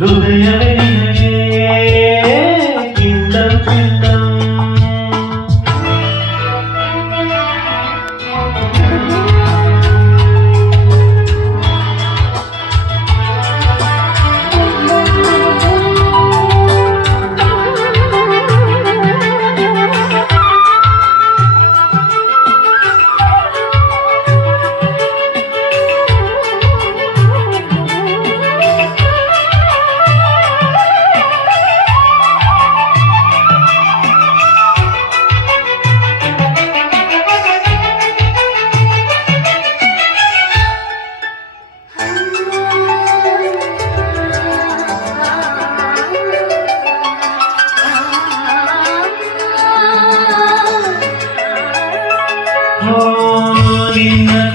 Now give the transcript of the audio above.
Hallelujah. Oh, in